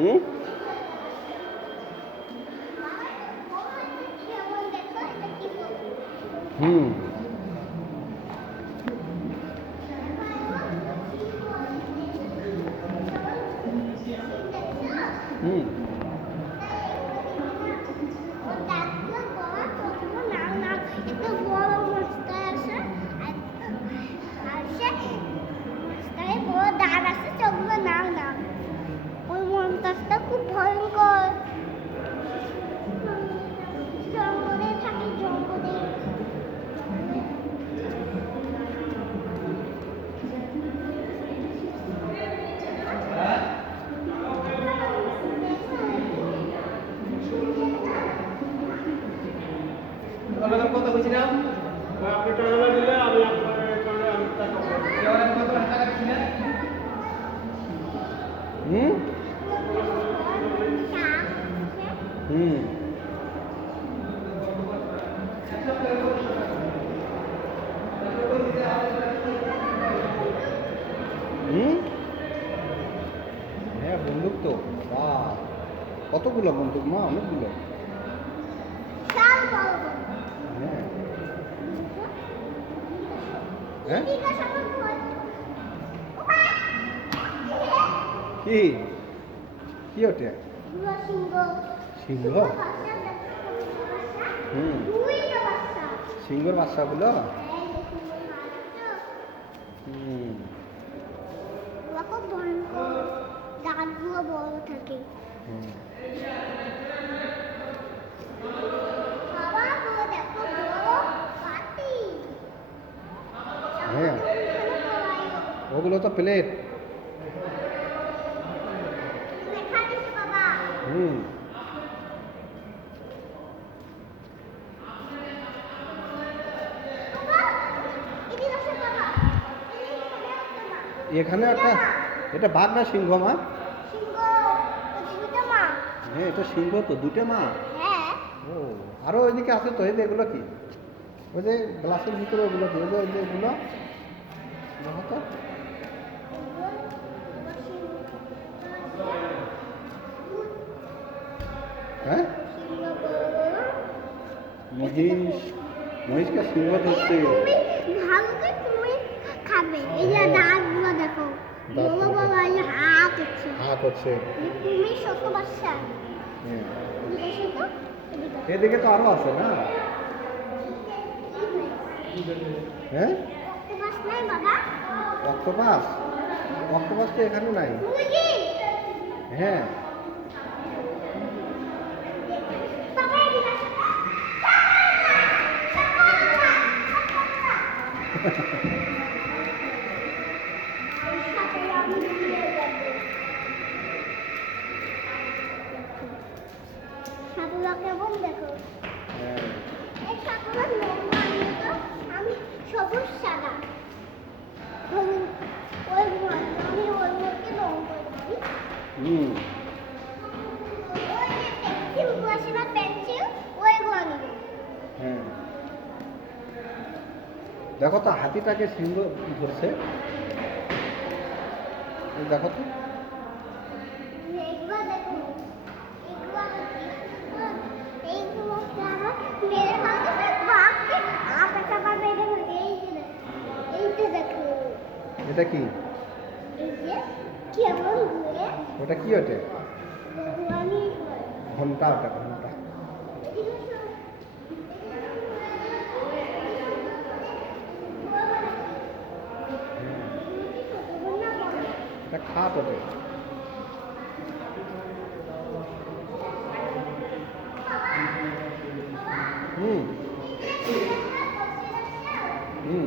হুম হুম হুম খুব ভয়ঙ্কর জঙ্গলে থাকে জঙ্গলে কত বলছিলাম আপনি টাকা দিলে আমি আপনার এখানে আমি টাকা পাবো। হুম হুম হুম হ্যাঁ বন্দুক তো। বাহ কতগুলো বন্দুক মা? অনেকগুলো। হ্যাঁ। হ্যাঁ? কি? কি ওটা? সিংহ। সিংহ? হুম। সিংহ বাচ্চা হুম। বড় থাকে। হ্যাঁ। ওগুলো তো প্লেট হুম বাবা এদিকে আসো বাবা এখানে। একটা এটা বাঘ না সিংহ মা। সিংহ হ্যাঁ এটা সিংহ তো দুটো মা। হ্যাঁ। ও আরও ওইদিকে আছে তো এই যে এগুলো কি? ওই যে গ্লাসের ভিতরে ওগুলো কি? ওই যে এগুলো? হ্যাঁ? মহিষ মহিষকে সিংহ করে তুমি খাবে। এই দাঁতগুলো দেখো। হা করছে তুমি বাচ্চা। এদিকে তো আরও আছে না? হ্যাঁ? Octopus octopus? তো এখানে নাই। হ্যাঁ। বাবা এদিকে আসো। আমি তো আমি সবুজ সাদা। হলুদ ওই আমি ওই মধ্যে রং করে হুম। ওই যে পেন্সিল বসে না পেন্সিল ওইগুলো নিব হ্যাঁ। দেখো তো হাতিটাকে সিংহ ধরছে। দেখো তো। এটা কি? ওটা কি ওটা? ঘণ্টা ওটা ঘণ্টা। এটা খাপ ওটা। হুম। হুম।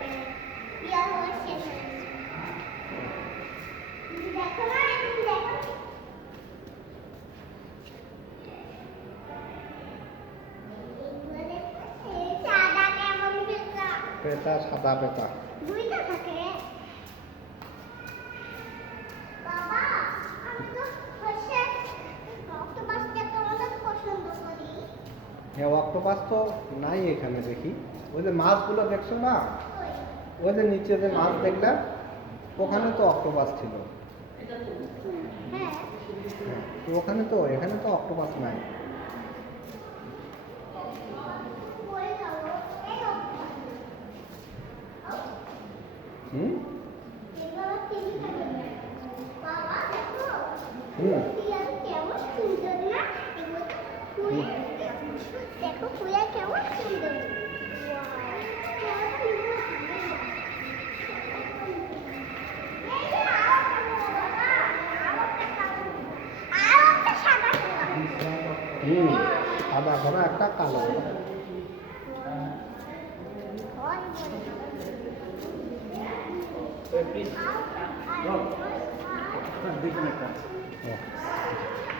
পেতা সাদা পেতা হ্যাঁ অক্টোপাস তো নাই এখানে দেখি। ওই যে মাছগুলো দেখছ না? ওই যে নিচে যে মাছ দেখলাম ওখানে তো অক্টোপাস ছিল। হ্যাঁ, ওখানে তো এখানে তো অক্টোপাস নাই। হুম? হুম। সাদা ঘোড়া একটা কালো হ্যাঁ। Sir, please. Go. Disconnect. Ah. Yeah.